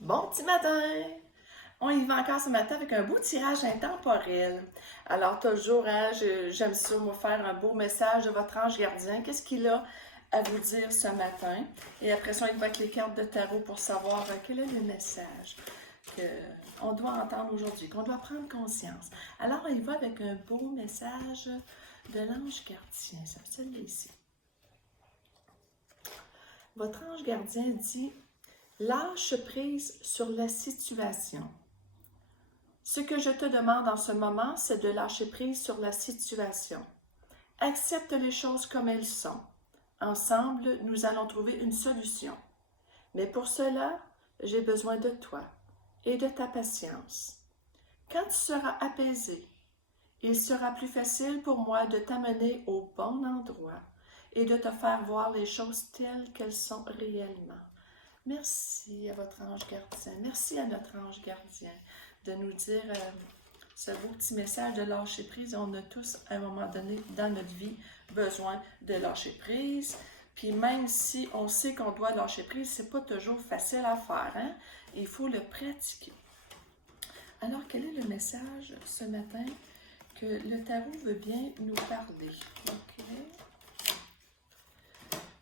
Bon petit matin! On y va encore ce matin avec un beau tirage intemporel. Alors, toujours, hein, j'aime ça, moi, faire un beau message de votre ange gardien. Qu'est-ce qu'il a à vous dire ce matin? Et après ça, on y va avec les cartes de tarot pour savoir quel est le message qu'on doit entendre aujourd'hui, qu'on doit prendre conscience. Alors, on y va avec un beau message de l'ange gardien. Ça va se ici. Votre ange gardien dit: lâche prise sur la situation. Ce que je te demande en ce moment, c'est de lâcher prise sur la situation. Accepte les choses comme elles sont. Ensemble, nous allons trouver une solution. Mais pour cela, j'ai besoin de toi et de ta patience. Quand tu seras apaisé, il sera plus facile pour moi de t'amener au bon endroit et de te faire voir les choses telles qu'elles sont réellement. Merci à votre ange gardien. Merci à notre ange gardien de nous dire ce beau petit message de lâcher prise. On a tous, à un moment donné, dans notre vie, besoin de lâcher prise. Puis même si on sait qu'on doit lâcher prise, c'est pas toujours facile à faire, hein? Il faut le pratiquer. Alors, quel est le message ce matin que le tarot veut bien nous parler? OK.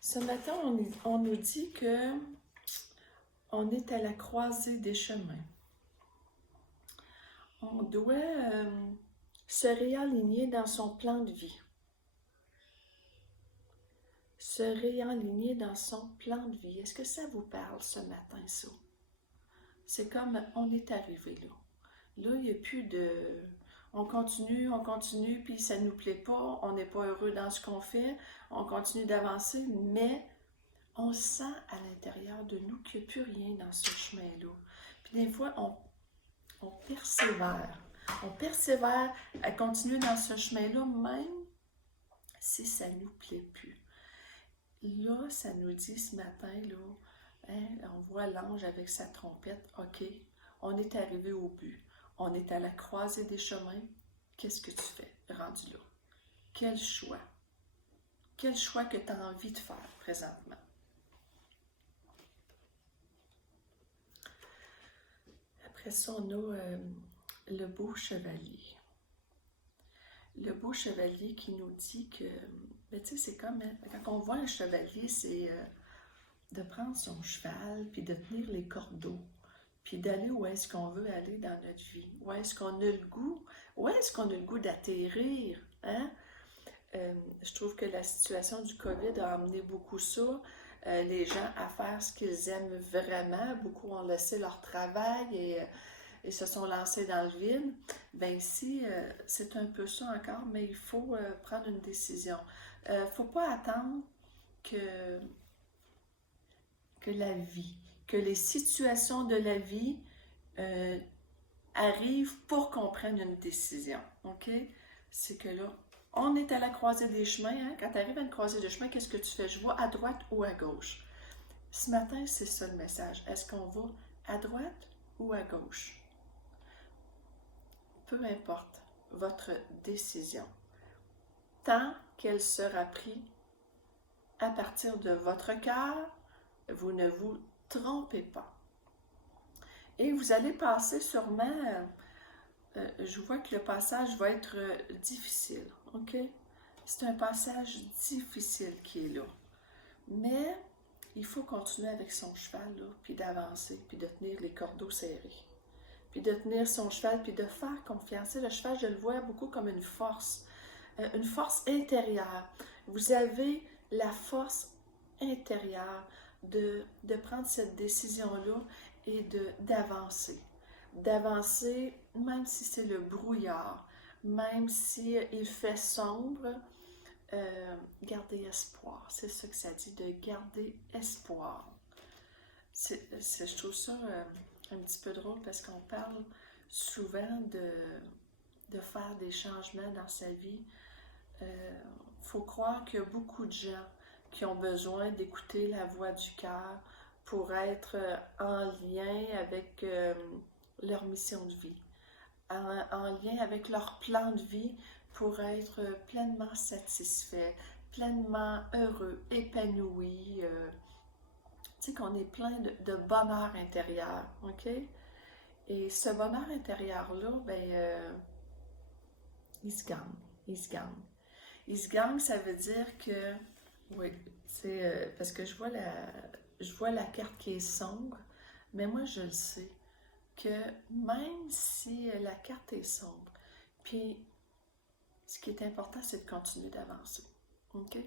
Ce matin, on nous dit que on est à la croisée des chemins. On doit se réaligner dans son plan de vie. Se réaligner dans son plan de vie. Est-ce que ça vous parle ce matin, ça? C'est comme on est arrivé là. Là, il n'y a plus de... On continue, puis ça ne nous plaît pas, on n'est pas heureux dans ce qu'on fait, on continue d'avancer, mais on sent à l'intérieur de nous qu'il n'y a plus rien dans ce chemin-là. Puis des fois, on persévère. On persévère à continuer dans ce chemin-là, même si ça ne nous plaît plus. Là, ça nous dit ce matin, là, hein, on voit l'ange avec sa trompette. OK, on est arrivé au but. On est à la croisée des chemins. Qu'est-ce que tu fais rendu là? Quel choix? Quel choix que tu as envie de faire présentement? Après ça, on a le beau chevalier. Le beau chevalier qui nous dit que, ben, tu sais, c'est comme, hein, quand on voit un chevalier, c'est de prendre son cheval, puis de tenir les cordeaux, puis d'aller où est-ce qu'on veut aller dans notre vie, où est-ce qu'on a le goût, où est-ce qu'on a le goût d'atterrir, hein? Je trouve que la situation du COVID a amené beaucoup ça, les gens à faire ce qu'ils aiment vraiment. Beaucoup ont laissé leur travail et se sont lancés dans le vide. Bien ici, c'est un peu ça encore, mais il faut prendre une décision. Il ne faut pas attendre que, que la vie, que les situations de la vie arrivent pour qu'on prenne une décision. OK? C'est que là, on est à la croisée des chemins. Hein? Quand tu arrives à une croisée de chemin, qu'est-ce que tu fais? Je vais à droite ou à gauche? Ce matin, c'est ça le message. Est-ce qu'on va à droite ou à gauche? Peu importe votre décision, tant qu'elle sera prise à partir de votre cœur, vous ne vous trompez pas. Et vous allez passer sûrement, je vois que le passage va être difficile, OK? C'est un passage difficile qui est là. Mais il faut continuer avec son cheval, là, puis d'avancer, puis de tenir les cordeaux serrés. Puis de tenir son cheval, puis de faire confiance. Le cheval, je le vois beaucoup comme une force intérieure. Vous avez la force intérieure de prendre cette décision-là et d'avancer. D'avancer, même si c'est le brouillard, même si il fait sombre, garder espoir. C'est ça que ça dit, de garder espoir. Je trouve ça un petit peu drôle parce qu'on parle souvent de faire des changements dans sa vie. Faut croire qu'il y a beaucoup de gens qui ont besoin d'écouter la voix du cœur pour être en lien avec leur mission de vie, en lien avec leur plan de vie pour être pleinement satisfait, pleinement heureux, épanoui. Tu tu sais, qu'on est plein de bonheur intérieur, OK? Et ce bonheur intérieur-là, ben, il se gagne, il se gagne. Il se gagne, ça veut dire que, oui, c'est parce que je vois la carte qui est sombre, mais moi je le sais que même si la carte est sombre, puis ce qui est important, c'est de continuer d'avancer, ok?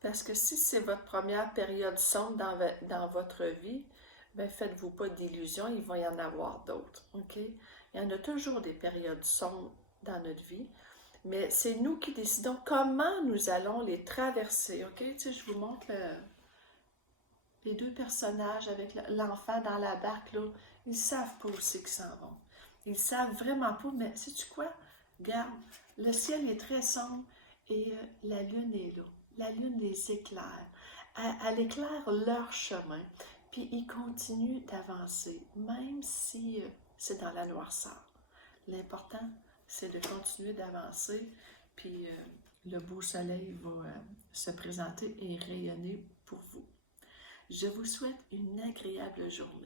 Parce que si c'est votre première période sombre dans votre vie, ben faites-vous pas d'illusions, il va y en avoir d'autres, ok? Il y en a toujours des périodes sombres dans notre vie, mais c'est nous qui décidons comment nous allons les traverser, ok? Tu sais, je vous montre les deux personnages avec l'enfant dans la barque, là. Ils savent pas où c'est qu'ils s'en vont. Ils savent vraiment pas, mais sais-tu quoi? Regarde, le ciel est très sombre et la lune est là. La lune les éclaire. Elle éclaire leur chemin. Puis ils continuent d'avancer, même si c'est dans la noirceur. L'important, c'est de continuer d'avancer, puis le beau soleil va se présenter et rayonner pour vous. Je vous souhaite une agréable journée.